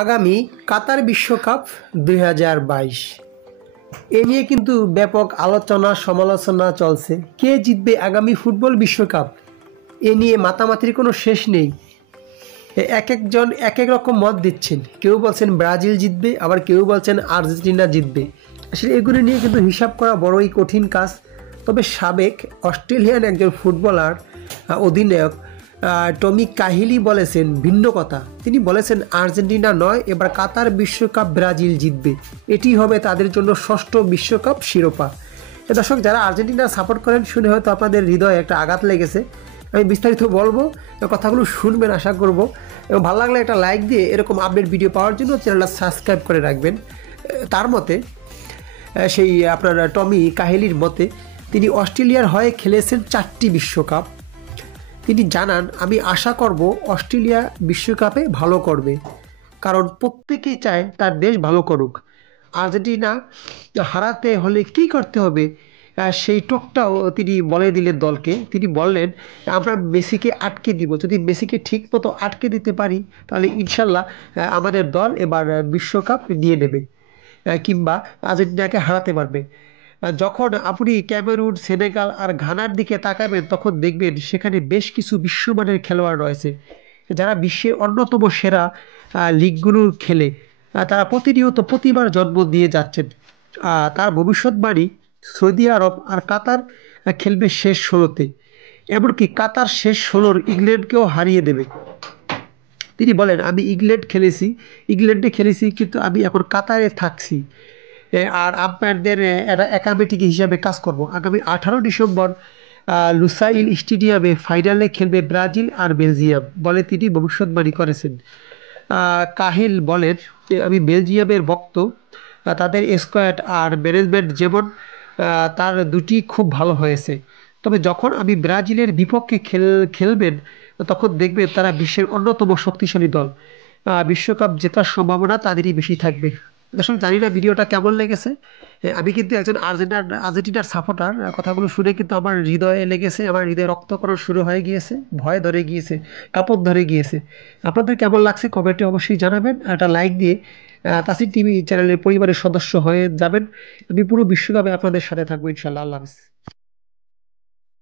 আগামী কাতার বিশ্বকাপ ২০২২ এ নিয়ে কিন্তু ব্যাপক আলোচনা সমালোচনা চলছে। কে জিতবে আগামী ফুটবল বিশ্বকাপ এ নিয়ে মাতামাতির কোনো শেষ নেই। এক একজন এক এক রকম মত দিচ্ছেন। কেউ বলছেন ব্রাজিল জিতবে, আবার কেউ বলছেন আর্জেন্টিনা জিতবে। আসলে এগুলো নিয়ে কিন্তু হিসাব করা বড়ই কঠিন কাজ। তবে সাবেক অস্ট্রেলিয়ান একজন ফুটবলার অধিনায়ক টমি কাহিলি বলেছেন ভিন্ন কথা। তিনি বলেছেন আর্জেন্টিনা নয়, এবার কাতার বিশ্বকাপ ব্রাজিল জিতবে। এটি হবে তাদের জন্য ষষ্ঠ বিশ্বকাপ শিরোপা। দর্শক, যারা আর্জেন্টিনা সাপোর্ট করেন শুনে হয়তো আপনাদের হৃদয়ে একটা আঘাত লেগেছে। আমি বিস্তারিত বলবো, কথাগুলো শুনবেন আশা করব। এবং ভালো লাগলে একটা লাইক দিয়ে এরকম আপডেট ভিডিও পাওয়ার জন্য চ্যানেলটা সাবস্ক্রাইব করে রাখবেন। তার মতে, সেই আপনার টমি কাহিলির মতে, তিনি অস্ট্রেলিয়ার হয়ে খেলেছেন 4টি বিশ্বকাপ। তিনি জানান, আমি আশা করব অস্ট্রেলিয়া বিশ্বকাপে ভালো করবে, কারণ প্রত্যেকেই চায় তার দেশ ভালো করুক। আর্জেন্টিনা হারাতে হলে কি করতে হবে সেই টকটাও তিনি বলে দিলেন দলকে। তিনি বললেন, আমরা মেসিকে আটকে দিব। যদি মেসিকে ঠিক মতো আটকে দিতে পারি তাহলে ইনশাল্লাহ আমাদের দল এবার বিশ্বকাপ নিয়ে নেবে, কিংবা আর্জেন্টিনাকে হারাতে পারবে। যখন আপনি ক্যামেরুন, সেনেগাল আর ঘানার দিকে তাকাবেন তখন দেখবেন সেখানে বেশ কিছু বিশ্বমানের খেলোয়াড় রয়েছে, যারা বিশ্বের অন্যতম সেরা লিগগুলো খেলে। তারা প্রতিনিয়ত প্রতিবার জন্ম দিয়ে যাচ্ছেন। তার ভবিষ্যৎবাণী, সৌদি আরব আর কাতার খেলবে শেষ 16-তে। এমনকি কাতার শেষ 16-র ইংল্যান্ডকেও হারিয়ে দেবে। তিনি বলেন, আমি ইংল্যান্ডে খেলেছি, কিন্তু আমি এখন কাতারে থাকছি আর আম্পায়ারদের একাডেমিক হিসাবে কাজ করব। আগামী 18 ডিসেম্বর লুসাইল স্টেডিয়ামে ফাইনালে খেলবে ব্রাজিল আর বেলজিয়াম বলে তিনি ভবিষ্যৎবাণী করেছেন। কাহিল বলেন, আমি বেলজিয়ামের ভক্ত। তাদের স্কোয়াড আর ম্যানেজমেন্ট যেমন, তার দুটি খুব ভালো হয়েছে। তবে যখন আমি ব্রাজিলের বিপক্ষে খেলবেন তখন দেখবেন তারা বিশ্বের অন্যতম শক্তিশালী দল। বিশ্বকাপ জেতার সম্ভাবনা তাদেরই বেশি থাকবে। দর্শক, জানি না ভিডিওটা কেমন লেগেছে। আমি কিন্তু একজন আর্জেন্টিনার সাপোর্টার। কথাগুলো শুনে কিন্তু আমার হৃদয়ে লেগেছে, আমার হৃদয়ে রক্তকরণ শুরু হয়ে গিয়েছে, ভয় ধরে গিয়েছে, কাঁপন ধরে গিয়েছে। আপনাদের কেমন লাগছে কমেন্টে অবশ্যই জানাবেন। একটা লাইক দিয়ে তাসির টিভি চ্যানেলের পরিবারের সদস্য হয়ে যাবেন। আমি পুরো বিশ্বকাপে আপনাদের সাথে থাকবো ইনশাল্লাহ। আল্লাহ হাফেজ।